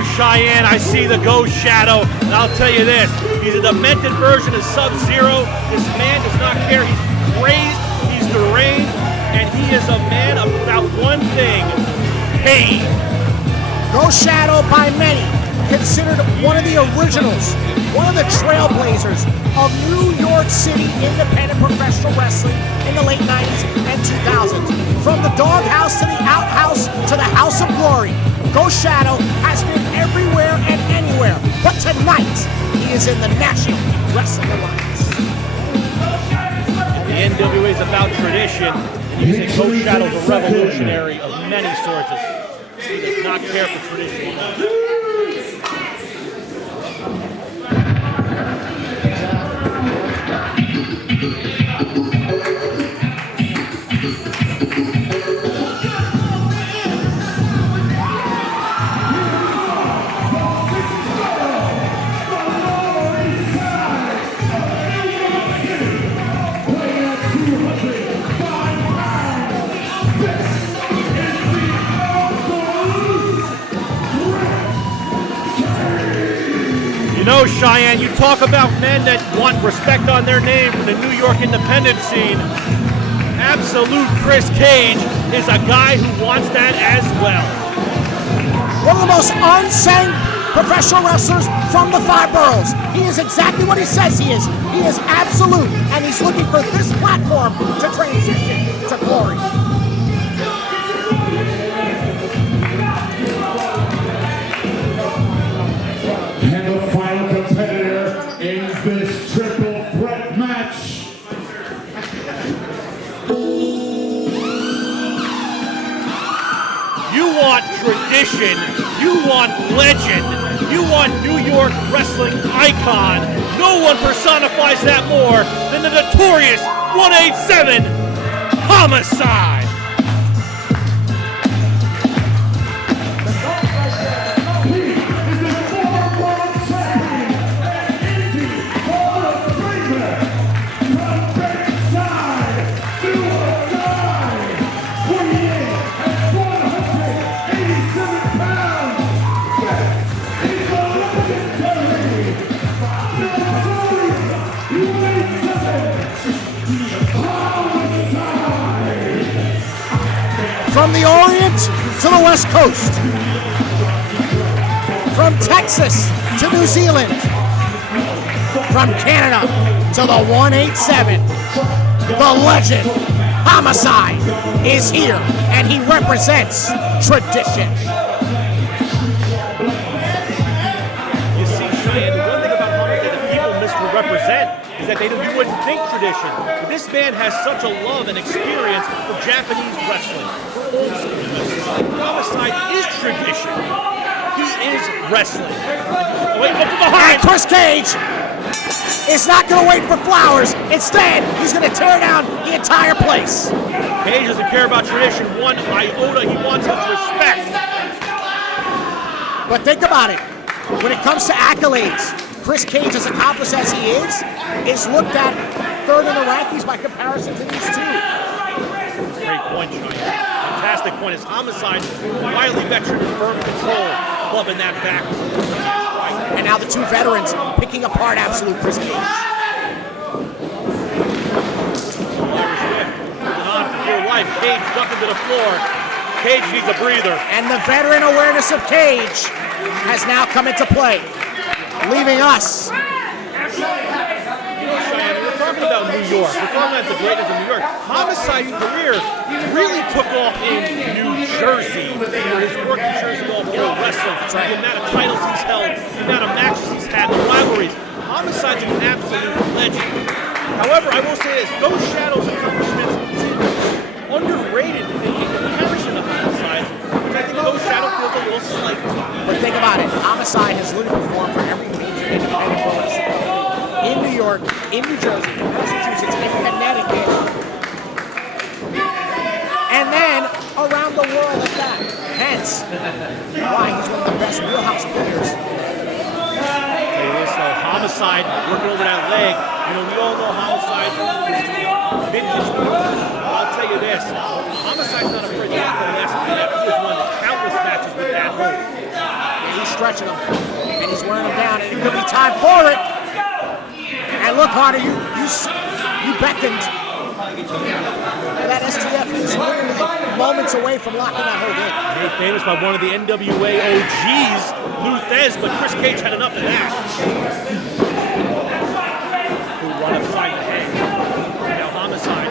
know, Cheyenne, I see the Ghostshadow, and I'll tell you this, he's a demented version of Sub-Zero. This man does not care. He's crazed, he's deranged, and he is a man about one thing, pain. Ghostshadow by many considered one of the originals, one of the trailblazers of New York City independent professional wrestling in the late 90s and 2000s. From the doghouse to the outhouse to the house of glory, Ghostshadow has been everywhere and anywhere. But tonight, he is in the National Wrestling Alliance. The NWA is about tradition, and you say Ghostshadow is a revolutionary of many sorts. He does not care for tradition. You know, Cheyenne, you talk about men that want respect on their name from the New York independent scene. Absolute Kris Kage is a guy who wants that as well. One of the most unsung professional wrestlers from the five boroughs. He is exactly what he says he is. He is absolute, and he's looking for this platform to transition to glory. You want tradition, you want legend, you want New York wrestling icon. No one personifies that more than the notorious 187 Homicide. From the Orient to the West Coast, from Texas to New Zealand, from Canada to the 187, the legend Homicide is here, and he represents tradition. You see, Cheyenne, the one thing about Homicide that people misrepresent is that you wouldn't think tradition. But this man has such a love and experience for Japanese wrestling. Homicide is tradition. He is wrestling. Wait, look from behind. And Kris Kage is not going to wait for flowers. Instead, he's going to tear down the entire place. Kage doesn't care about tradition one iota. He wants his respect. But think about it. When it comes to accolades, Kris Kage, as accomplished as he is looked at third in the rankings by comparison to these two. Great point, Cheyenne. Fantastic point. His Homicide, wily veteran, firm control, clubbing that back. And now the two veterans picking apart absolute Kris Kage. On for your life. Kage ducking to the floor. Kage needs a breather. And the veteran awareness of Kage has now come into play, leaving us. We're talking about New York. We're talking about the greatness of New York. Homicide's career really took off in New Jersey, where his work in Jersey all pro wrestling, the amount of titles he's held, the amount of matches he's had, the rivalries. Homicide's an absolute legend. However, I will say this, Ghostshadow's accomplishments seem underrated in comparison to Homicide's, which I think Ghostshadow feels a little slight. But think about it, Homicide has literally performed for every major independent pro wrestling in New York, in New Jersey, in Massachusetts, in Connecticut, and then around the world at that. Hence, why he's one of the best wheelhouse players. So Homicide working over that leg. You know, we all know Homicide is vintage moves. I'll tell you this, Homicide's not afraid to get the last minute. He has won countless matches with that hold. He stretching him. And he's wearing him down, and it could be time for it. And look, Hunter, you beckoned. That STF is literally moments away from locking that hold in. Made famous by one of the NWA OGs, Luthez, but Chris Cage had enough of that. Who run upside the head. Now Homicide.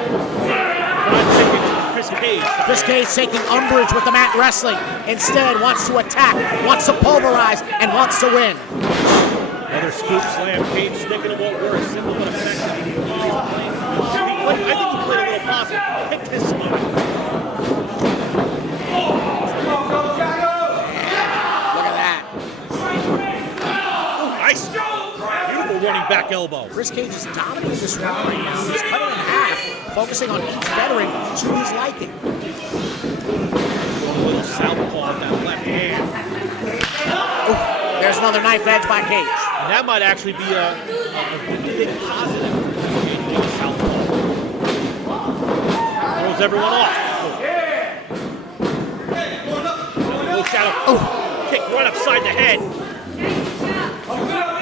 Chris Cage. Chris Cage taking umbrage with the mat wrestling. Instead, wants to attack, wants to pulverize, and wants to win. Another scoop slam. Cage sticking to what works. Simple but effective. I think he played a little possum. Picked his spot. Look at that. Oh, nice. Beautiful running back elbow. Chris Cage is dominating this round right now. He's cut it in half, focusing on each veteran to his liking. A little southpaw with that left hand. There's another knife edge by Cage. And that might actually be a big positive. Cage being a southpaw. Throws everyone off. Ghostshadow. Oh, kick right upside the head.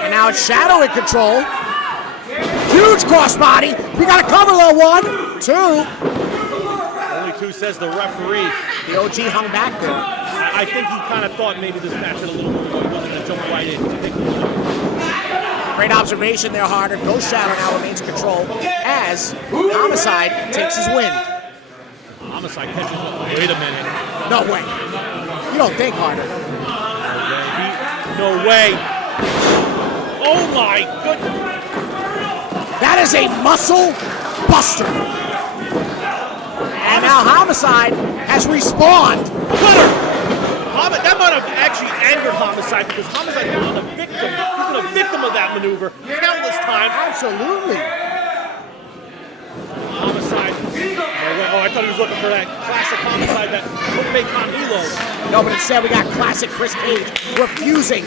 And now it's Shadow in control. Huge crossbody. We got to cover though. 1, 2. Only 2 says the referee. The OG hung back there. I think he kind of thought maybe this match had a little more. He wasn't going to jump right in. Great observation there, Harder. Ghostshadow now remains in control as Homicide takes his win. Homicide catches him. Wait a minute. No way. You don't think, Harder. No way. Oh my goodness. That is a muscle buster. And now Homicide has respawned. Cutter! That might have actually angered Homicide because Homicide has been a victim. He's been a victim of that maneuver countless times. Absolutely. Homicide. Oh, I thought he was looking for that classic Homicide, that Kobe Con Hilo. No, but instead we got classic Chris Cage refusing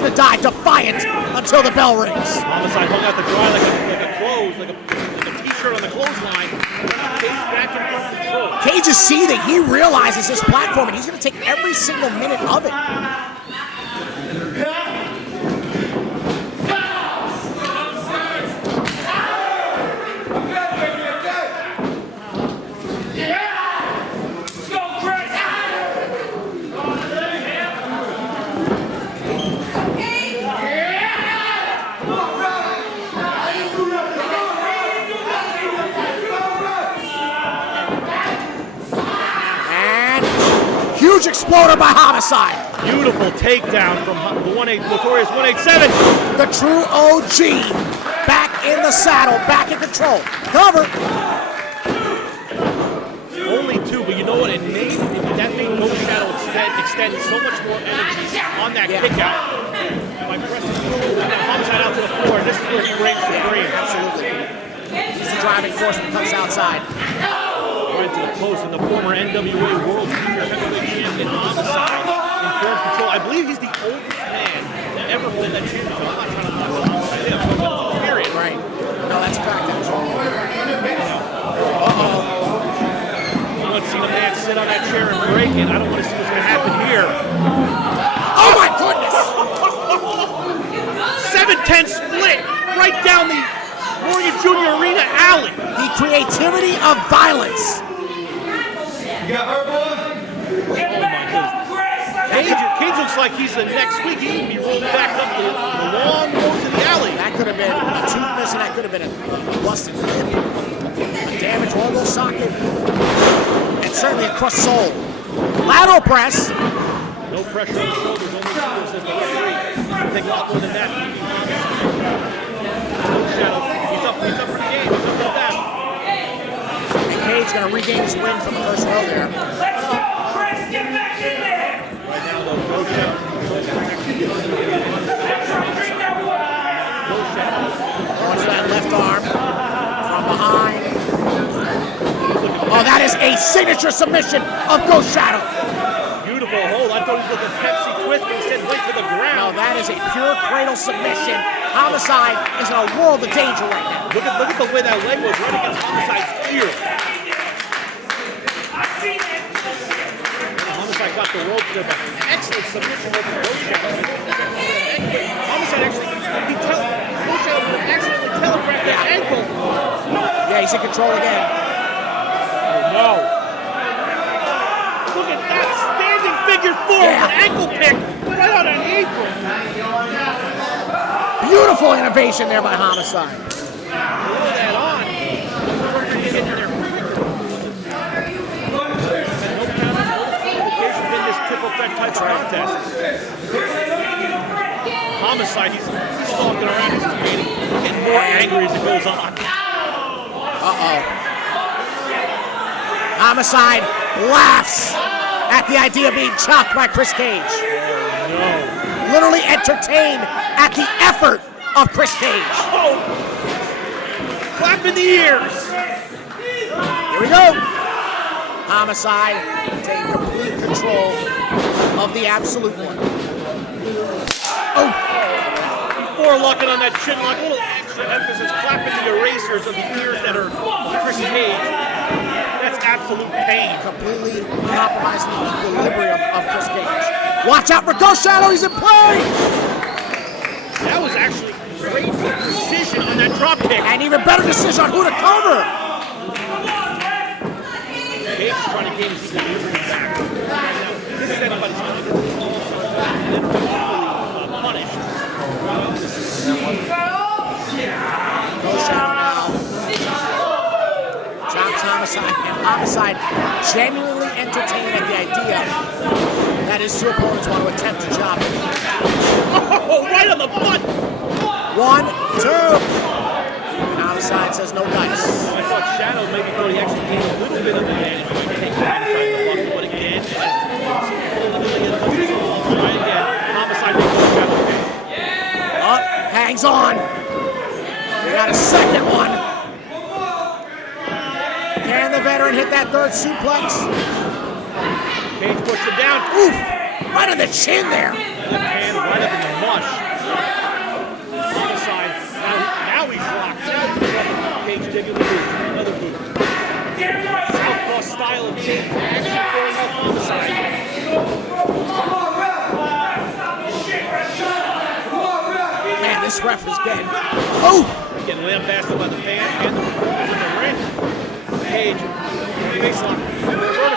to die, defiant until the bell rings. Homicide hung out the dry like a t-shirt on the clothesline. Cage back in control. Cage is seething. He realizes his platform, and he's going to take every single minute of it. Huge exploder by Homicide. Beautiful takedown from the notorious 187. The true OG back in the saddle, back in control. Cover. Only 2, but you know what? That made Ghostshadow extend so much more energy on that kick out. By pressing Homicide out to the floor, and this is where he reigns supreme. Absolutely. He's the driving force when he comes outside. Right to the post, and the former NWA World Junior Heavyweight Champion Homicide in firm control. I believe he's the oldest man to ever win that championship. I'm not trying to knock Homicide in, but period. Right. No, that's a fact. Let's see the man sit on that chair and break it. I don't want to see what's going to happen here. Oh my goodness! 7-10 split right down the Morgan Junior Arena alley. The creativity of violence. You got her, boy? Cage looks like he's the next week. He's going to be rolled back up the long road to the alley. That could have been a toothless, and that could have been a busted rib, a damaged orbital socket, and certainly a crushed soul. Lateral press. No pressure on the shoulders, only shoulders as the referee. Take a lot more than that. Ghostshadow, he's up for the game. He's up for the battle. And Cage going to regain his win from the first row there. Let's go, Chris! Get back in there! Right now, though, Ghostshadow. Launch that left arm from behind. Oh, that is a signature submission of Ghostshadow. Beautiful hold. I thought he was looking Pepsi twist, but instead went to the Now ground. that is a pure cradle submission. Homicide is in a world of danger right now. Look at the way that leg was right against Homicide's ear. Homicide got the rope there, but excellent submission over Ghostshadow. Homicide actually, Ghostshadow would have accidentally telegraphed that ankle. Yeah, he's in control again. Oh no. Look at that standing figure four with an ankle pick right on an apron. Beautiful innovation there by Homicide. Throw that on. Get in there quicker. No counters, no disqualification in this triple threat type of contest. Homicide, he's stalking around his teammate, getting more angry as it goes on. Uh-oh. Homicide laughs at the idea of being chopped by Chris Cage. No. Literally entertained at the effort of Chris Cage. Oh! Clap in the ears. Here we go. Homicide taking complete control of the absolute one. Oh! Before locking on that chin lock, a little extra emphasis, clapping the erasers of the ears that are Chris Cage. That's absolute pain. Completely compromising the equilibrium of Chris Cage. Watch out for Ghostshadow, he's in play! That was actually great precision on that drop kick. And even better decision on who to cover. Cage is trying to gain his equilibrium back. Now, this is anybody's going to punished. Ghostshadow now. Chops Homicide, and Homicide genuinely entertained at the idea that his two opponents want to attempt to chop him. Oh, right on the butt! 1, 2. And Homicide says no dice. I thought Shadow maybe thought he actually gained a little bit of advantage by taking Homicide the bucket, but again, right again, Homicide makes Shadow pay. Up, hangs on. We got a second one. Can the veteran hit that third suplex? Cage pushed him down. Oof! Right on the chin there. Left hand right up in the mush. Homicide, now he's locked. Cage digging the boot. Another boot. Southpaw style of Cage actually throwing up Homicide. Man, this ref is getting... Oh! Getting lambasted by the fan and the ring. Cage, face lock, vertical.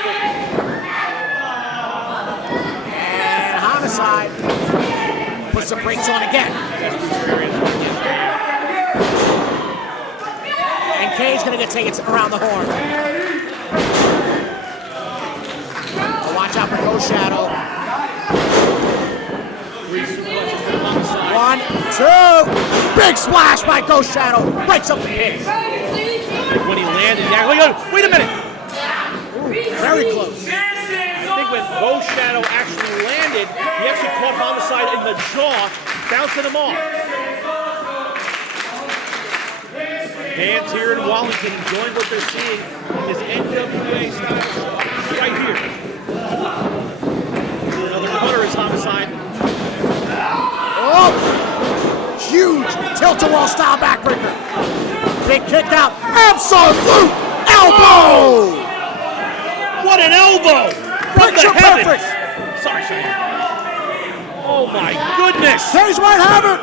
And Homicide puts the brakes on again. And Cage gonna get taken around the horn. Oh, watch out for Ghostshadow. 1, 2. Big splash by Ghostshadow. Breaks up the pin. When he landed, wait a minute. Ooh, very close. I think when Ghostshadow actually landed, he actually caught Homicide in the jaw, bouncing him off. Fans here in Wallington enjoying what they're seeing in this NWA style right here. Another cutter is Homicide. Oh! Huge tilt-a-wall style backbreaker. Big kick out. Absolute elbow! What an elbow! From Picture the heavens! perfect. Sorry, Cheyenne. Oh my goodness! Cage might have it.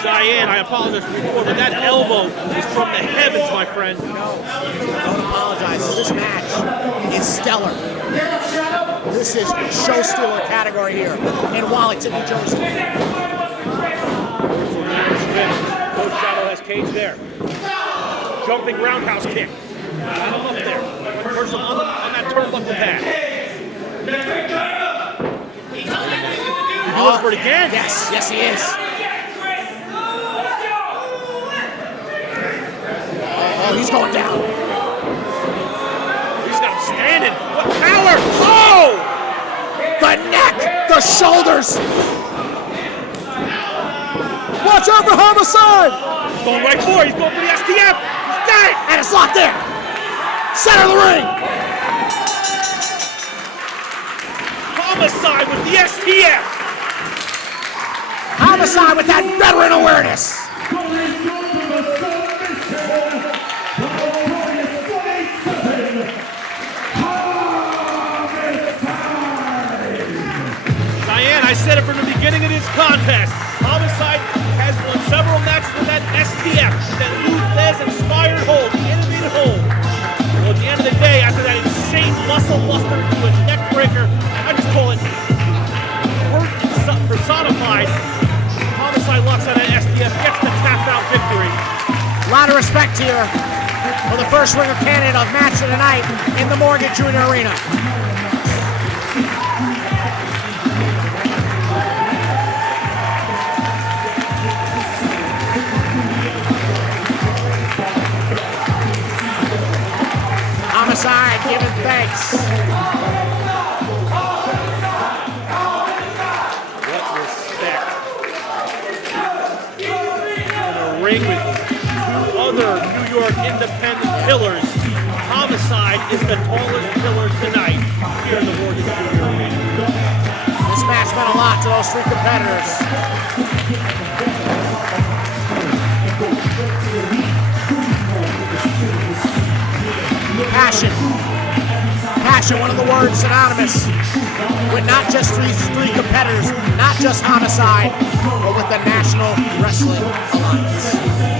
Cheyenne, I apologize for before, but that elbow is from the heavens, my friend. Don't apologize. This match is stellar. This is show stealer category here in Wallington, New Jersey. Ghostshadow has Cage there. Jumping roundhouse kick. Got him up there. First on that turnbuckle pad. He's going for it again. Yes, he is. Oh, he's going down. He's got him standing. What power! Oh! The neck, the shoulders. Watch out for Homicide. He's going right for it. He's going for the STF. He's got it! And it's locked in. Center of the ring. Homicide with the STF. Homicide with that veteran awareness. contest. Homicide has won several matches with that STF, that Luthez-inspired hold, the innovative hold. Well, at the end of the day, after that insane muscle buster to a neck breaker, I just call it personified. Homicide locks on that STF, gets the tap-out victory. A lot of respect here for the first ringer candidate of match of the night in the Morgan Junior Arena. Homicide giving thanks. What respect. In a ring with two other New York independent pillars, Homicide is the tallest pillar tonight here in the Morgan Junior Arena. This match meant a lot to those three competitors. Passion. Passion, one of the words synonymous with not just three competitors, not just Homicide, but with the National Wrestling Alliance.